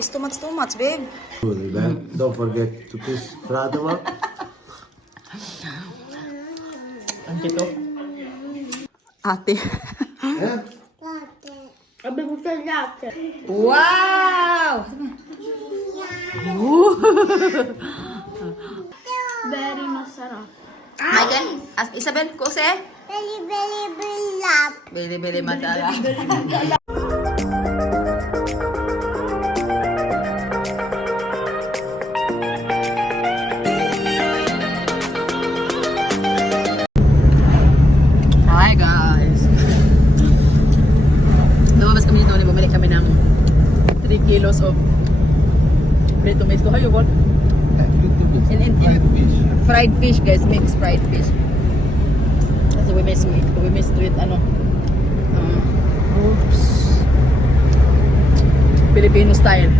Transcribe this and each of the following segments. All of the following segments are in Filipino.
it's too much, babe. Then don't forget to kiss Fatima. Ang kito. Ate. Yeah? Abbiamo avuto il latte. Wow! Very masarap. Michael, Isabel, kuse? Bili lap. Bili matala. Hi guys. Lumabas kami dito, bumili kami ng 3 kilos of prito mais to hayo what? Fried fish. Fried fish guys, mixed fried fish. Kasi we miss with ano oops, Filipino style.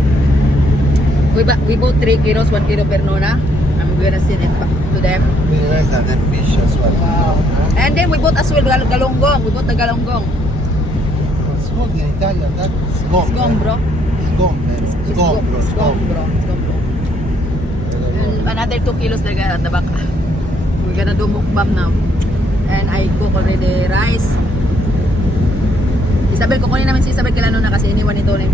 We bought 3 kilos, 1 kilo per nona. I'm gonna send it back to them. Very nice that fish as well. Wow. And then we bought as well galonggong. We bought the galonggong. What's called in Italian? That sgombro. Sgombro. Sgombro. Sgombro. And another 2 kilos there at the back. We're gonna do mukbang now. And I cook already rice. Isabel, kukunin namin si Isabel kailan na kasi iniwan ito rin.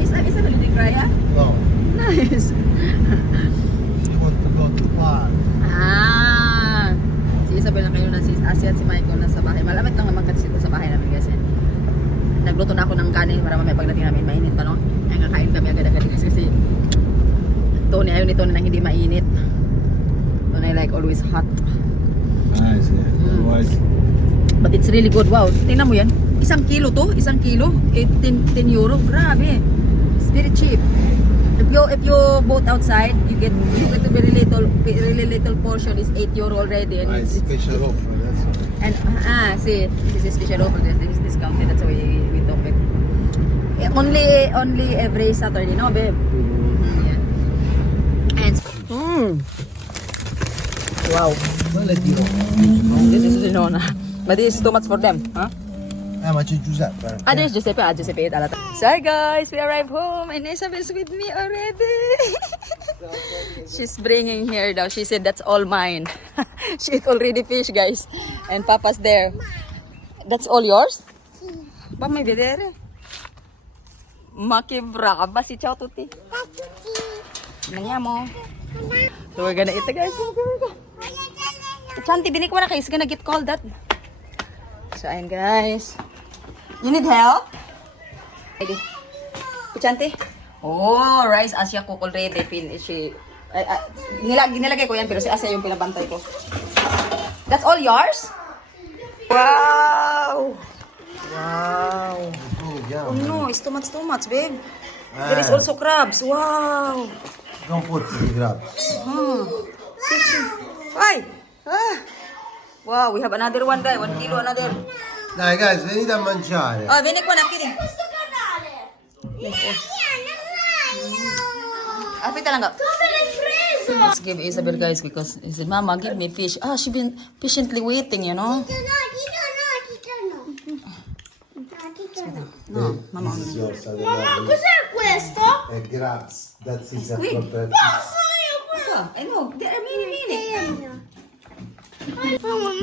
Isabel, hindi cry ah? No. Nice. She want to go to park. Si Isabel na kayo na si Asia at si Michael nasa bahay. Malamit lang naman kasi ito sa bahay namin guys. Nagluto na ako ng kanin para mamaya pagdating namin mainit pa, no? Ay kakain kami agad-agad kasi Tony ayaw ni Tony nang hindi mainit. Tony like always hot. Nice, yeah. Otherwise, But it's really good. Wow, tingnan mo yan. 1 kilo to, 1 kilo. 10 euro. Grabe. It's very cheap. If you bought outside, you get a very little portion is 8 euro already. And it's special offer. That's all. And see, this is special offer. This is discounted. That's why we top it. Only every Saturday, no, babe? Yeah. And wow. Well, let you This is Nona. But this is too much for them, huh? ma c'è Giuseppe. There's Giuseppe. Giuseppe alata. So guys, we arrived home and Isabel's with me already. She's bringing here now. She said that's all mine. She ate already fish, guys. And Papa's there. That's all yours? Pa may vedere. Ma che brava si ciao tutti. Mangiamo. So we're gonna eat, guys. Chanti, binig mo na kayo. It's gonna get cold that. So ayun guys. You need help? Ready? Chanti? Oh, rice Asia cook already. Nilagay ko yan pero si Asia yung pinabantay ko. That's all yours? Wow! Wow! Oh no, it's too much, babe. There is also crabs. Wow! Don't put the crabs. Ay! Wow, we have another one guy. 1 kilo, another. Dai guys, venite a mangiare. Oh, vieni qua, Nakiri. Questo canale. Aspetta lang. Come l'hai preso? Let's give Isabel guys because he said, Mama, give me fish. She been patiently waiting, you know. No, Mama. This is yours. Mamma, cos'è questo? Crabs. That's it. Squid. Posso io quello? I know, there are many.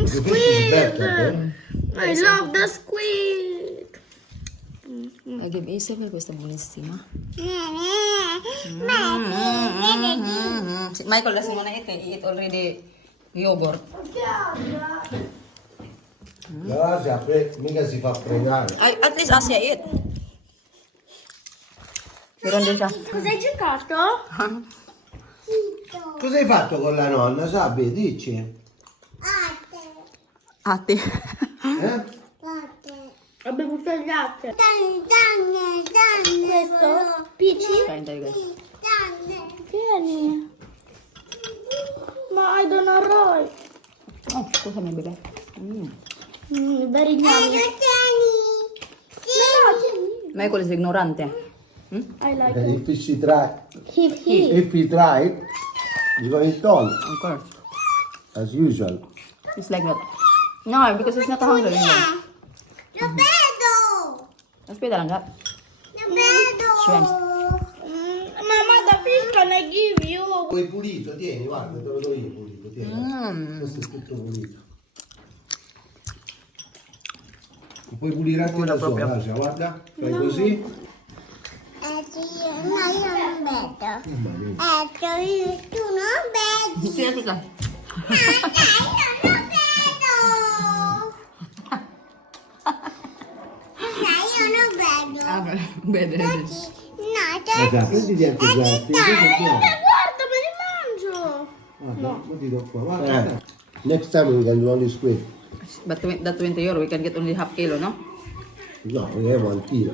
Squid. I love the squid. I give Isabel questa buonissima. Michael, lasing mo na ito. He eat already yogurt. L'Asia mica si fa pregare. At least Asia eat. Meron din siya. Cosa hai giocato? Cosa hai fatto con la nonna, Sabi? Dici. Ate. Eh? Abbiamo avuto il latte. Questo? Pici? Kain tayo guys. Vieni. Ma I don't know right. Oh, ito sa may bigay. Very yummy. Michael is ignorante. I like If it. you try, He. if you try it, you're going to tall, Of course. as usual. It's like that. No, because it's not hungry. Lo vedo. Aspetta lang, Gab. Lo vedo. Shrimps. I give you. Poi pulito, tieni, guarda, te lo do io pulito, tieni. Questo è tutto pulito. Puoi pulire anche da sola, Asia, guarda, fai così. Sige, sige. Ah, bene. Asia, prenditi anche i piatti. Guarda, me li mangio. Non ti do qua, guarda. Next time we can do only squid. But that 20 euro, we can get only half kilo, no? No, we have 1 kilo.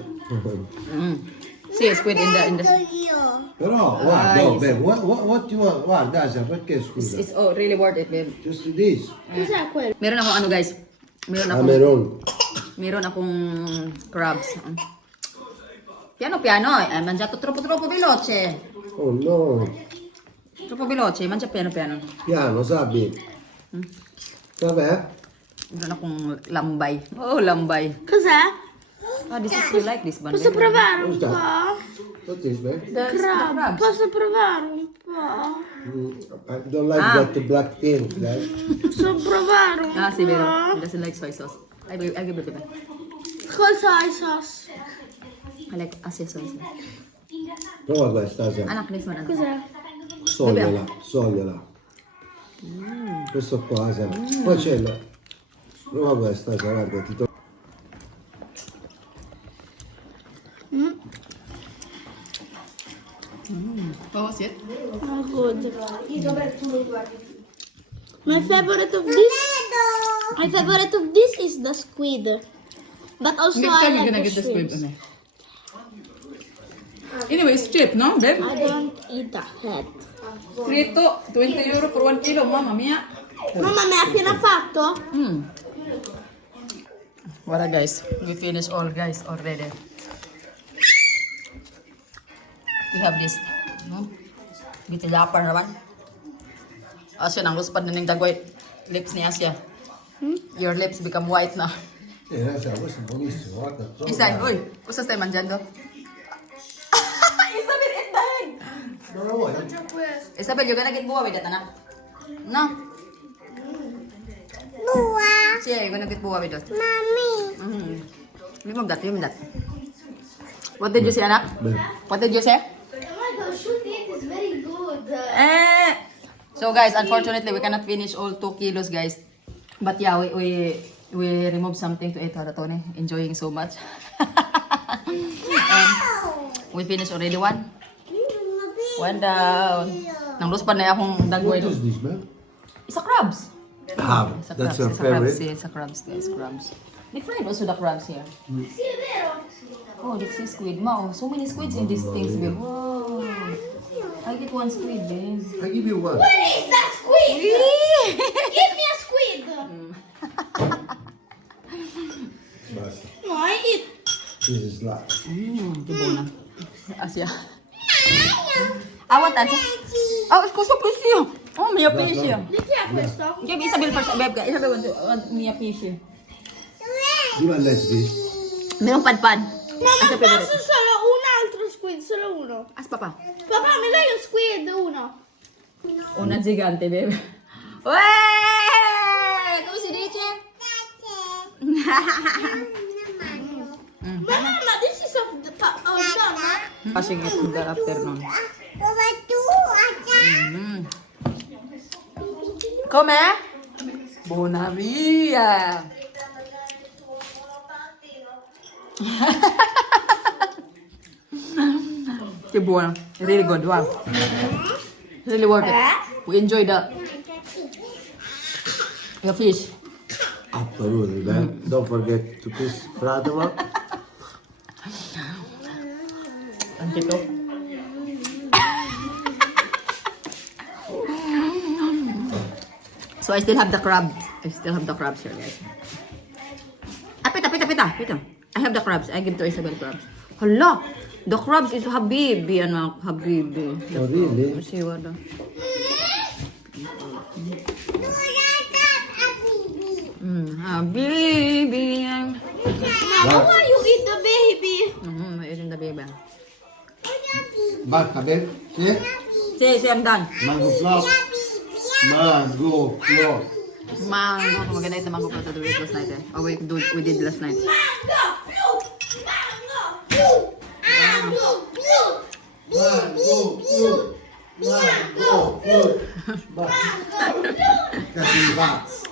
See, squid in the Però, guarda, oh, babe, what you want? Guarda, Asia, perché scusa? it's oh, really worth it, babe. Just this. Cos'è quello? Meron akong ano, guys. Meron akong crabs. Piano, hai mangiato troppo veloce. Oh no. Troppo veloce, mangia piano. Piano, Sabi. Vabbè. Meron akong lambay. Oh, lambay. Cos'è? Ah, this is, you like this one, Posso babe? provare un Cos'è? po'? What is that? The crabs. Posso provare un po'? I don't like that black thing, guys. Posso provare un Ah, sì, vero. He po'? doesn't like soy sauce. I give it to him. Cos'è il sauce? I like Asia soy sauce. Prova questa, Asia. Anak, this one, anak. Cos'è? Sogliola. Questo qua, Asia. Poi c'è la... Prova questa, Asia, guarda, ti tocca. What was it? Oh, good. My favorite of this. My favorite of this is the squid. But also Next I time like you're gonna the get the squid. shrimps. Anyway, it's cheap, no, babe? I don't eat the head. Frito, 20 euro per 1 kilo, mamma mia. Mamma mi ha appena fatto? Wala guys, we finished all guys already. We have this, no? Bitilapar naman. Asya, nang luspad na ng dagway. Lips ni Asya. Your lips become white na. Asia, questo è buonissimo, guarda. Isay, uy, usas tayo manjando. Isabel, eat the head! Non lo vuoi? Isabel, you're gonna get buwa with that, anak. No? Siya, you're gonna get buwa with that. You move that. What did you say, anak? What did you say? Oh my gosh, shooting is very good. So guys, unfortunately, we cannot finish all 2 kilos, guys. But yeah, we removed something to eat, Tony. Enjoying so much. And we finished already one. One down. Nang luspad na akong dagway. What is this, man? It's a crabs. Ah, It's a that's crabs. your It's a crabs. favorite? Yeah, it's a crabs, guys. Crabs. They fried also the crabs here. Sì, è vero. Oh, this is squid. Wow, so many squids in these things, babe. Wow. I get 1 squid, babe. I give you one. What is that squid? Give me a squid. Basta. No, I eat. This is life. Tibona. Asya. Awat ate. Oh, scusa, please. Oh, Mia Fish. Di chi è questo? Give Isabel first, babe. Isabel want Mia Fish. Give a less this. Meron pan. No, ma basta solo un altro squid, solo uno. As papa. Papà, mi dai lo squid, uno. Una gigante, babe. Wey! Come si dice? Mamma, this is of the done. Passing it in the afternoon. Come? Buona via! It's buona. Really good. Wow. Really worth it. We enjoy the fish. Absolutely, man. Don't forget to kiss Fatima. Ang kito. So I still have the crab. I still have the crabs here, guys. Pita. I have the crabs. I give to Isabel crabs. Hala! The crabs is Habibi, anak. Habibi. Oh, really? See what the... Habibi. Mama, why you eat the baby? Eating the baby. Basta, babe. Sì? See, I'm done. Mango float. Mango float. Mango. Maganda ito mango float that we ate last night eh. Oh, we did last night. Mango float. Mango float. Kasi bats.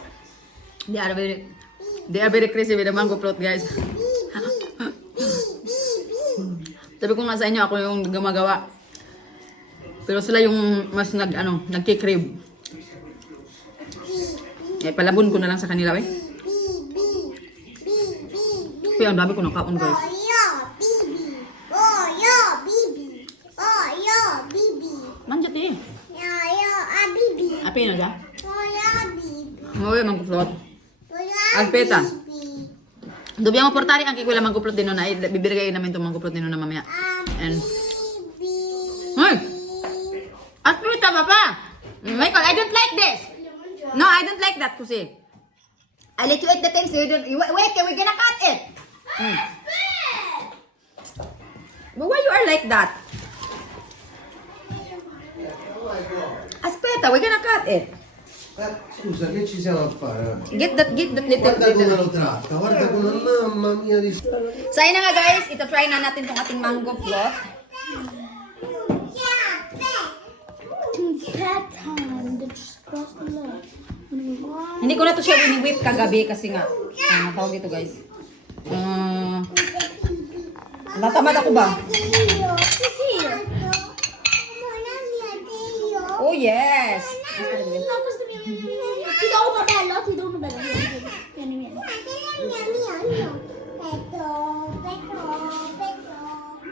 They are very crazy with the mango float, guys. Sabi ko nga sa inyo, ako yung gumagawa. Pero sila yung mas nagkikrib. Eh, palabon ko na lang sa kanila, eh. Pero ang dami ko ng kaon, guys. Manjat eh. Api na siya? Oo, yung mango float. Aspeta. Dobbiamo portare anche quella mango float di nonna. Bibigay namin itong mango float ni nonna mamaya. And... Hey! Aspeta, papa! Michael, I don't like this! No, I don't like that, Kusi. I let you eat the things you don't... Wait, we're gonna cut it! But why you are like that? Aspetta, we're gonna cut it. Scusa, che ci siamo a fare? Get that little... Guarda come lo tratta, guarda come... Mamma mia di... So, ayun na nga guys, ito try na natin tong ating mango float. Hindi ko na to siya wini-whip kagabi kasi nga, tawag dito guys. Natamad ako ba? Oh yes! Ti do uno bello. Vieni.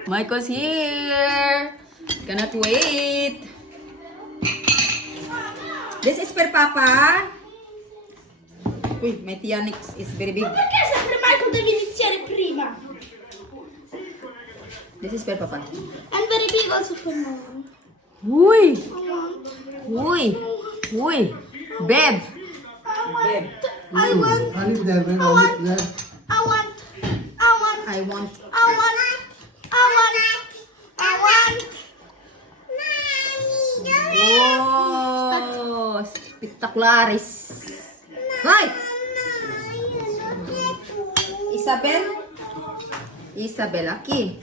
Michael's here! Cannot wait! This is per Papa. Uy, my Tianix is very big. Perché sempre Michael devi iniziare prima? This is per Papa. I'm very big also for mom. Uy! Uy! Babe! I want. I live there, man. I live there. I want... Oh! Spectacularis! Hoy! Isabel, aquí.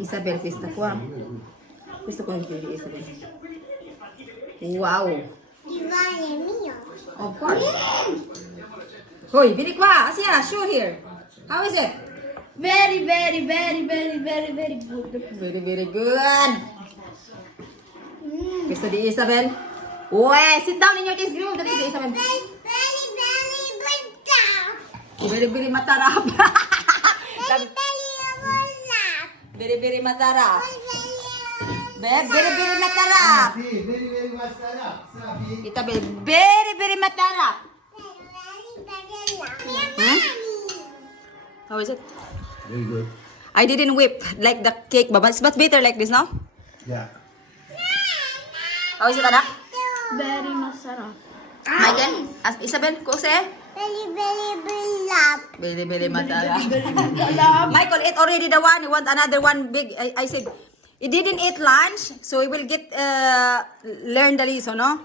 Isabel, questa qua. Questo qua è di Isabel. Wow! Of course. Hoy, vieni qua. Asia, show here. How is it? Very good. Very good. Questo di Isabel. Uy, sit down in your taste room. That is Isabel. Very matarap. Very matarap. Beb, very matarap. Sì, vedi, guarda, sabi? Isabel, very matarap. Hmm? How is it? Very good. I didn't whip like the cake, but it's much better like this, no? Yeah. How is it, anak? Very masarap. Michael? Isabel, kuse? Very matarap. Michael ate already the one. You want another one big? I said, he didn't eat lunch, so he will get learn the lesson, no?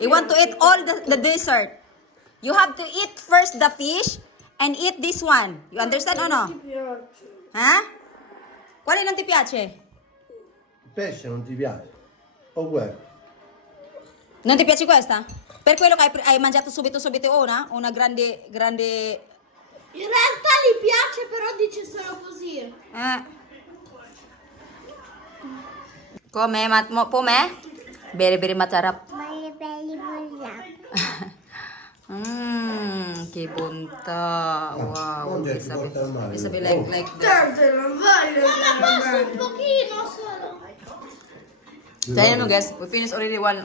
You want to eat all the dessert. You have to eat first the fish and eat this one. You understand o no? Ha? Quale non ti piace? Pesce non ti piace? O quello? Non ti piace questa? Per quello che hai mangiato subito una grande... In realtà gli piace, però dice solo così. Come? Come? Very matarap. Che bontà. Wow. non ti porta al mare. Isabel like that. Mamma, basta un pochino solo. So, ayan mo guys. We finished already one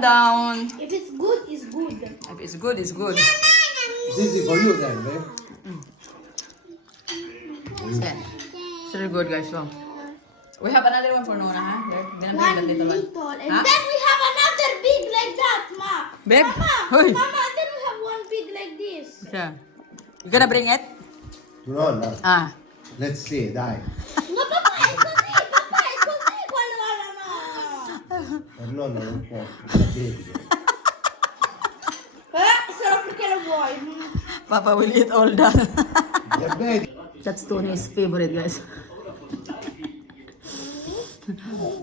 down. If it's good, it's good. If it's good, it's good. This is for you then, babe. It's really good guys. So, we have another one for Nona, ha? There. One little. And then we have another big like that, Ma. Big? Mama, Hoy. Mama, and then we have one big like this. Yeah. You gonna bring it? No. Ah. Let's see, dai. No, Papa, it's okay. Papa, it's No, no, no. Sarap na kaya boy. Papa will eat all that. Diabetes. That's Tony's favorite, guys.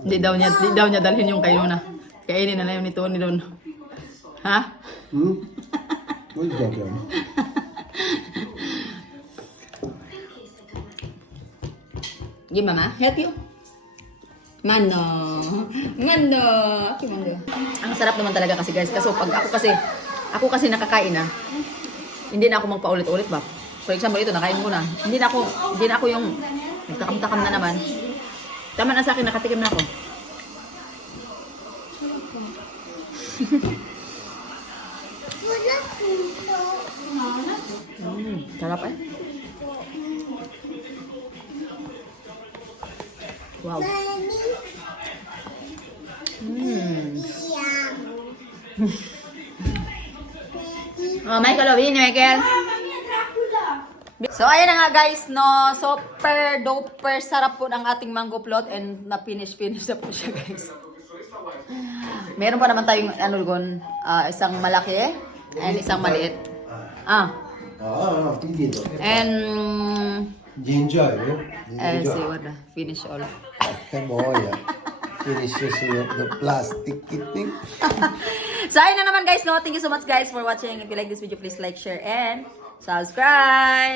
Hindi daw niya dalhin yung kay Luna. Kainin na lang yung ni Tony doon. Ha? What's that one? Give mama, help you. Mando. Okay, Mando. Ang sarap naman talaga kasi guys. Kaso pag ako kasi nakakain na, hindi na ako magpaulit-ulit ba? For example, ito nakain ko na. Hindi na ako yung nagtakam-takam na naman. Tama na sa akin, nakatikim na ako. Sarap eh. Wow. Oh, Michael, Michael. So, ayan na nga guys, no. Super duper sarap po ng ating mango float and na-finish na po siya guys. Meron pa naman tayong ano doon, isang malaki and isang maliit. Finito. And Enjoy, eh? see what finish all. Che boia. Finishes the plastic thing. So, ayun na naman guys, no. Thank you so much guys for watching. If you like this video, please like, share, and subscribe.